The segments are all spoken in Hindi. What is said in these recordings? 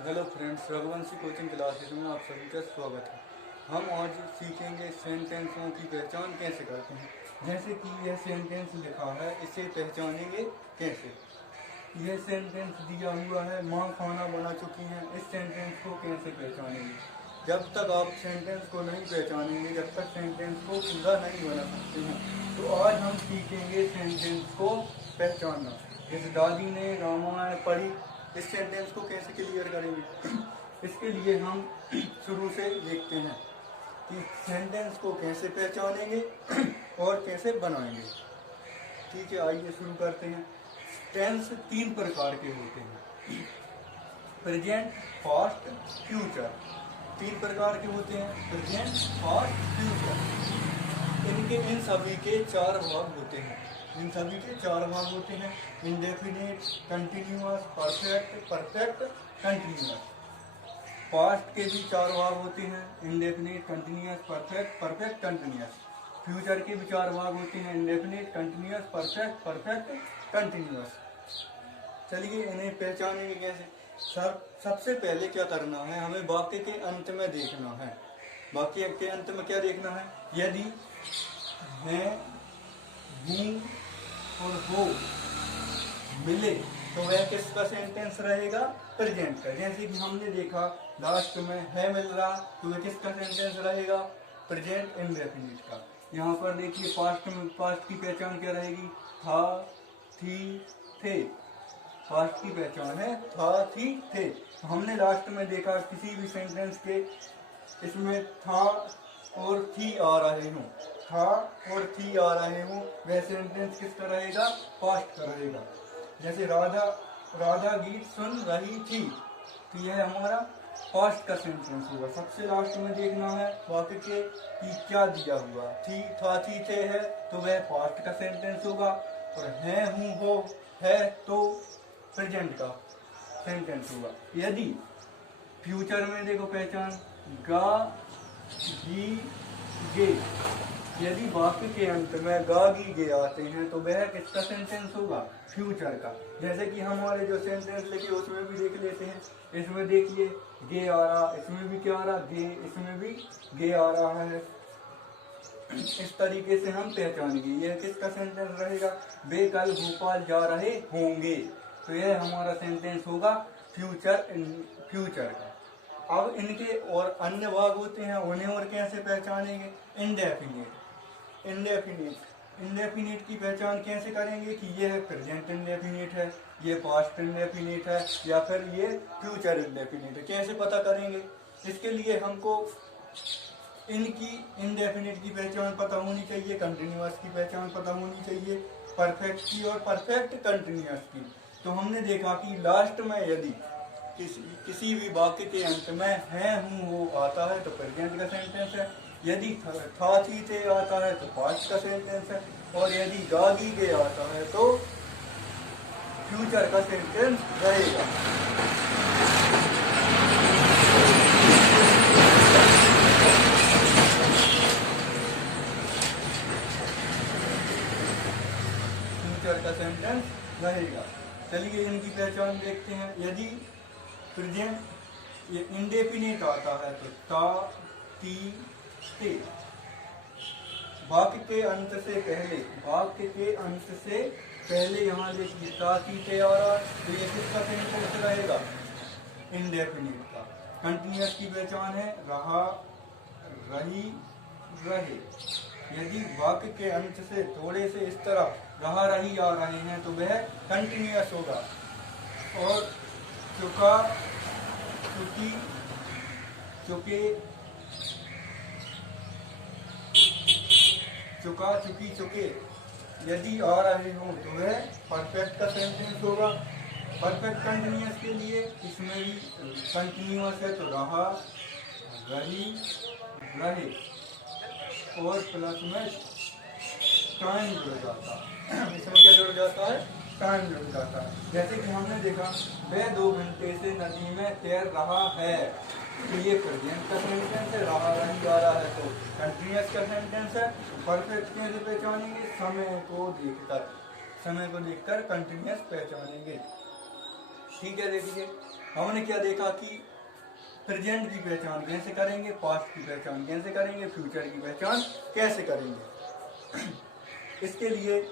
Hello friends, Raghuvanshi coaching classes में आप सभी का स्वागत है। हम आज सीखेंगे सेंटेंसों की पहचान कैसे करते हैं। जैसे कि यह सेंटेंस लिखा है, इसे पहचानेंगे कैसे। यह सेंटेंस दिया हुआ है, माँ खाना बना चुकी हैं। इस सेंटेंस को कैसे पहचानेंगे। जब तक आप सेंटेंस को नहीं पहचानेंगे, जब तक सेंटेंस को पूरा नहीं बना सकते हैं। तो आज हम सीखेंगे सेंटेंस को पहचानना। जैसे दादी ने रामायण पढ़ी, इस सेंटेंस को कैसे क्लियर करेंगे। इसके लिए हम शुरू से देखते हैं कि सेंटेंस को कैसे पहचानेंगे और कैसे बनाएंगे। ठीक है, आइए शुरू करते हैं। टेंस 3 प्रकार के होते हैं, प्रेजेंट, पास्ट, फ्यूचर। 3 प्रकार के होते हैं, प्रेजेंट, पास्ट, फ्यूचर। इन सभी के 4 भाग होते हैं। इन सभी के 4 भाग होते हैं, indefinite, continuous, perfect, continuous. Past के भी 4 भाग होते हैं, indefinite, continuous, perfect, continuous. Future के भी 4 भाग होते हैं, इंडेफिनिट, कंटिन्यूअस, परफेक्ट, कंटिन्यूअस। चलिए इन्हें पहचानेंगे कैसे। सबसे पहले क्या करना है, हमें वाक्य के अंत में देखना है। वाक्य के अंत में क्या देखना है, यदि है, हूँ और हो मिले तो वह किसका सेंटेंस रहेगा, प्रेजेंट का। जैसे कि हमने देखा लास्ट में है मिल रहा, तो वह किसका सेंटेंस रहेगा, प्रेजेंट इंडेफिनिट का। यहाँ पर देखिए पास्ट की पहचान क्या रहेगी, था, थी, थे। पास्ट की पहचान है था, थी, थे। तो हमने लास्ट में देखा किसी भी सेंटेंस के इसमें था और थी आ रहे हों, था और थी आ रहे हों, वह सेंटेंस किसका रहेगा, पास्ट का रहेगा। जैसे राधा गीत सुन रही थी, तो यह हमारा पास्ट का सेंटेंस होगा। सबसे लास्ट में देखना है वाक्य के कि क्या दिया हुआ, थी, था, थी, थे है, तो वह पास्ट का सेंटेंस होगा। और है, हूँ, हो है तो प्रेजेंट का सेंटेंस होगा। यदि फ्यूचर में देखो पहचान, गा, गी, गे। यदि वाक्य के अंत में गा, गी, गे आते हैं तो वह किसका सेंटेंस होगा, फ्यूचर का। जैसे कि हमारे जो सेंटेंस लिखे उसमें भी देख लेते हैं। इसमें देखिए गे आ रहा, इसमें भी क्या आ रहा, गे, इसमें भी गे आ रहा है। इस तरीके से हम पहचानेंगे यह किसका सेंटेंस रहेगा, वे कल भोपाल जा रहे होंगे, तो यह हमारा सेंटेंस होगा फ्यूचर का। अब इनके और अन्य भाग होते हैं, उन्हें और कैसे पहचानेंगे, इंडेफिनिट की पहचान कैसे करेंगे कि यह प्रेजेंट इंडेफिनिट है, ये पास्ट इंडेफिनिट है, या फिर ये फ्यूचर इंडेफिनिट है, कैसे पता करेंगे। इसके लिए हमको इनकी इंडेफिनिट की पहचान पता होनी चाहिए, कंटिन्यूअस की पहचान पता होनी चाहिए, परफेक्ट की और परफेक्ट कंटिन्यूअस की। तो हमने देखा कि लास्ट में यदि किसी भी वाक्य के अंत में है, हूँ, हो आता है तो प्रेजेंट का सेंटेंस है। यदि था, थी, थे आता है तो पास्ट का सेंटेंस है। और यदि गा, गी, गे आता है तो फ्यूचर का सेंटेंस रहेगा। फ्यूचर का सेंटेंस रहेगा। चलिए इनकी पहचान देखते हैं। यदि प्रेजेंट ये इंडेफिनिट आता है तो ता, ती, ते। वाक्य के अंत से पहले यहाँ देखिए ता, ती, ते आ रहा, तो ये किसका सेंटेंस रहेगा, इंडेफिनिट का। कंटिन्यूअस की पहचान है रहा, रही, रहे। यदि वाक्य के अंत से थोड़े से इस तरह रहा, रही आ रहे हैं तो वह कंटिन्यूअस होगा। और चुका, चुकी, चुके, चुका, चुकी, चुके यदि आ रहे हों तो वह परफेक्ट का सेंटेंस होगा। परफेक्ट कंटिन्यूअस के लिए इसमें भी कंटिन्यूअस है तो रहा, रही, रहे, और प्लस में टाइम जुड़ जाता है। इसमें क्या जुड़ जाता है, टाइम जुड़ जाता है। जैसे कि हमने देखा वह 2 घंटे से नदी में तैर रहा है, तो ये प्रेजेंट का सेंटेंस है, रहा, रही आ रहा है तो कंटिन्यूअस का सेंटेंस है। परफेक्ट कैसे पहचानेंगे, समय को देखकर कंटिन्यूअस पहचानेंगे। ठीक है, देखिए हमने क्या देखा कि प्रेजेंट की पहचान कैसे करेंगे, पास्ट की पहचान कैसे करेंगे, फ्यूचर की पहचान कैसे करेंगे। इसके लिए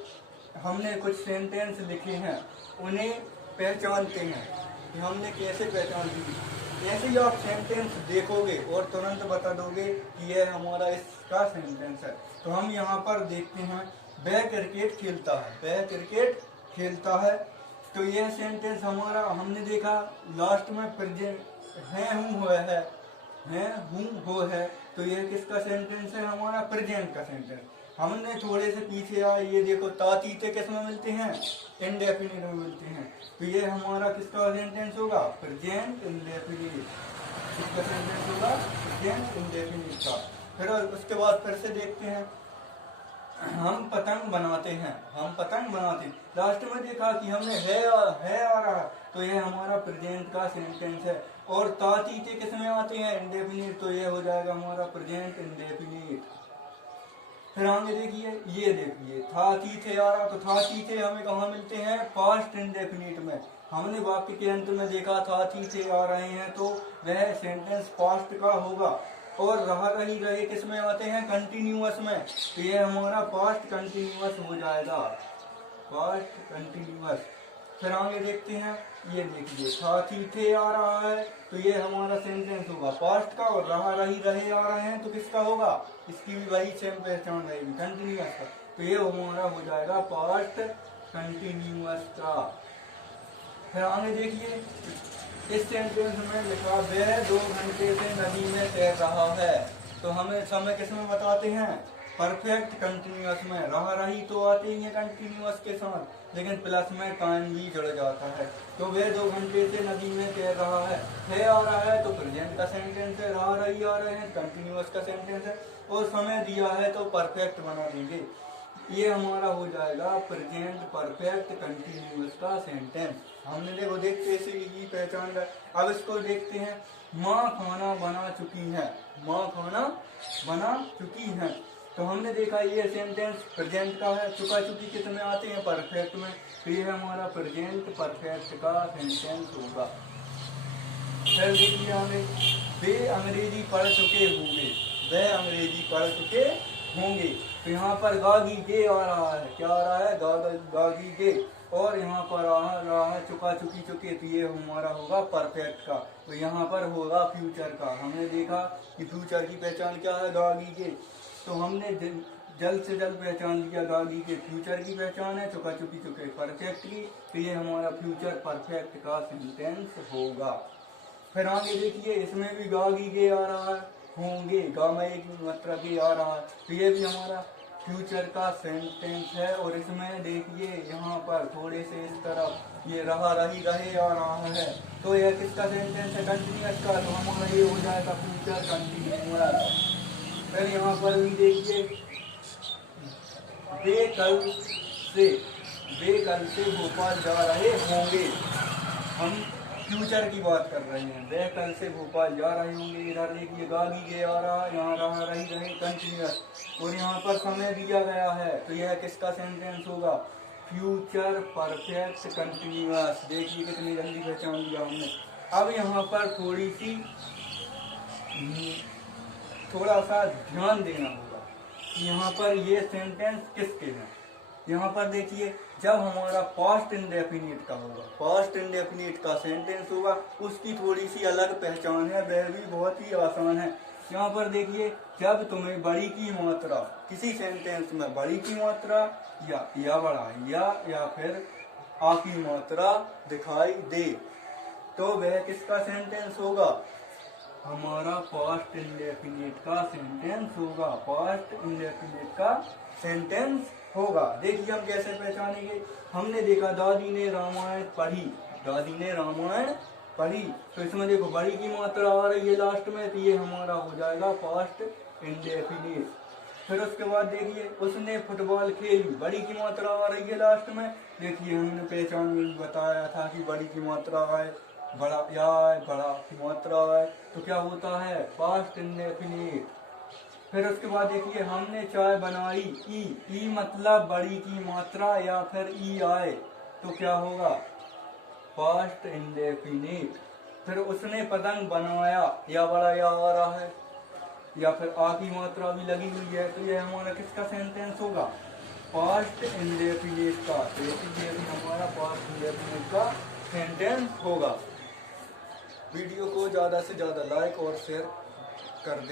हमने कुछ सेंटेंस लिखे हैं, उन्हें पहचानते हैं कि हमने कैसे पहचान ली। जैसे ही आप सेंटेंस देखोगे और तुरंत बता दोगे कि यह हमारा इसका सेंटेंस है। तो हम यहाँ पर देखते हैं, वह क्रिकेट खेलता है, वह क्रिकेट खेलता है। तो यह सेंटेंस हमारा, हमने देखा लास्ट में प्रेजेंट है हूँ हो है, तो यह किसका सेंटेंस है, हमारा प्रेजेंट का सेंटेंस। हमने थोड़े से पीछे आए, ये देखो तातीते किस में मिलते हैं, इंडेफिनिट में मिलते हैं। तो ये हमारा किसका सेंटेंस होगा, प्रेजेंट इंडेफिनिट। किसका सेंटेंस होगा, प्रेजेंट इंडेफिनिट का। फिर उसके बाद फिर से देखते हैं, हम पतंग बनाते हैं, हम पतंग बनाते हैं। लास्ट में देखा कि हमने है आ रहा, तो यह हमारा प्रेजेंट का सेंटेंस है। और तातीते किस में आते हैं, इंडेफिनिट, तो यह हो जाएगा हमारा प्रेजेंट इंडेफिनिट। फिर आगे देखिए, ये देखिए था थे आ रहा, तो था थे हमें कहाँ मिलते हैं, पास्ट इंडेफिनिट में। हमने वाक्य के अंत में देखा था थे आ रहे हैं, तो वह सेंटेंस पास्ट का होगा। और रहा रही रहे किस में आते हैं, कंटिन्यूअस में, तो ये हमारा पास्ट कंटिन्यूअस हो जाएगा, पास्ट कंटिन्यूअस। फिर आगे देखते हैं, ये देखिए था थे आ रहा है, तो ये हमारा सेंटेंस होगा पास्ट का। और रहा रही रहे आ रहे हैं, तो किसका होगा, इसकी भी वही सेम पहचान रहेगी, कंटिन्यूअस का। तो ये हमारा हो जाएगा पास्ट कंटिन्यूअस का। फिर आगे देखिए, इस सेंटेंस में लिखा वह 2 घंटे से नदी में तैर रहा है, तो हमें समय किस में बताते हैं, परफेक्ट कंटिन्यूअस में। रहा रही तो आते ही है कंटिन्यूअस के साथ, लेकिन प्लस में टाइम भी जुड़ जाता है। तो वह 2 घंटे से नदी में तैर रहा है आ रहा है तो प्रेजेंट का सेंटेंस है, रहा रही आ रहे हैं कंटिन्यूअस का सेंटेंस है, और समय दिया है तो परफेक्ट बना देंगे। ये हमारा हो जाएगा प्रेजेंट परफेक्ट कंटिन्यूअस का सेंटेंस। हमने देखो देखते इसे की पहचान कर। अब इसको देखते हैं, माँ खाना बना चुकी है, माँ खाना बना चुकी है। तो हमने देखा ये सेंटेंस प्रेजेंट का है, चुका चुकी किस में आते हैं, परफेक्ट में। तो ये हमारा प्रेजेंट परफेक्ट का सेंटेंस होगा। फिर देखिए हमें, वे अंग्रेजी पढ़ चुके होंगे, वह अंग्रेजी पढ़ चुके होंगे। तो यहाँ पर गागी गे आ रहा है, क्या आ रहा है, गागी गे। और यहाँ पर आ रहा है चुका चुकी चुके, तो ये हमारा होगा परफेक्ट का। तो यहाँ पर होगा फ्यूचर का। हमने देखा कि फ्यूचर की पहचान क्या है, गागी गे। तो हमने जल्द से जल्द पहचान लिया गागी के फ्यूचर की पहचान है, चुका चुकी चुके परफेक्ट की। तो ये हमारा फ्यूचर परफेक्ट का सेंटेंस होगा। फिर आगे देखिए, इसमें भी गागी गे आ रहा है, होंगे गा में एक मतलब भी आ रहा है, तो ये भी हमारा फ्यूचर का सेंटेंस है। और इसमें देखिए यहाँ पर थोड़े से इस तरफ ये रहा रही रहे आ रहा है, तो यह किसका सेंटेंस है, कंटिन्यूअस का। तो हमारा ये हो जाएगा फ्यूचर कंटिन्यूअस। फिर यहाँ पर भी देखिए, वे कल से भोपाल जा रहे होंगे। हम फ्यूचर की बात कर रहे हैं, वे कल से भोपाल जा रहे होंगे। इधर देखिए गागी गे आ रहा है, यहाँ रहा रही रहे कंटिन्यूअस, और यहाँ पर समय दिया गया है, तो यह किसका सेंटेंस होगा, फ्यूचर परफेक्ट कंटिन्यूअस। देखिए कितनी जल्दी पहचान लिया हमने। अब यहाँ पर थोड़ा सा ध्यान देना होगा कि यहाँ पर ये सेंटेंस किसके हैं। यहाँ पर देखिए, जब हमारा पास्ट इंडेफिनिट का होगा, पास्ट इंडेफिनिट का सेंटेंस होगा, उसकी थोड़ी सी अलग पहचान है, वह भी बहुत ही आसान है। यहाँ पर देखिए, जब तुम्हें बड़ी की मात्रा, किसी सेंटेंस में बड़ी की मात्रा या बड़ा या फिर आ की मात्रा दिखाई दे, तो वह किसका सेंटेंस होगा, हमारा पास्ट इंडेफिनिट का सेंटेंस होगा, पास्ट इंडेफिनिट का सेंटेंस होगा। देखिए हम कैसे पहचानेंगे। हमने देखा दादी ने रामायण पढ़ी, दादी ने रामायण पढ़ी, तो इसमें देखो बड़ी की मात्रा आ रही है लास्ट में, तो ये हमारा हो जाएगा पास्ट इंडेफिनिट। फिर उसके बाद देखिए, उसने फुटबॉल खेली, बड़ी की मात्रा आ रही है लास्ट में। देखिए हमने पहचान में बताया था कि बड़ी की मात्रा आए, बड़ा या है, बड़ा की मात्रा है, तो क्या होता है, पास्ट इंडेफिनिट। फिर उसके बाद देखिए, हमने चाय बनाई, ई मतलब बड़ी की मात्रा या फिर ई आए, तो क्या होगा, पास्ट इंडेफिनिट। फिर उसने पतंग बनाया, या बड़ा या आ रहा है, या फिर आ की मात्रा भी लगी हुई है, तो ये हमारा किसका सेंटेंस होगा? पास्ट इंडेफिनिट का। तो ये भी हमारा पास्ट इंडेफिनिट का सेंटेंस होगा। वीडियो को ज़्यादा से ज़्यादा लाइक और शेयर कर दें।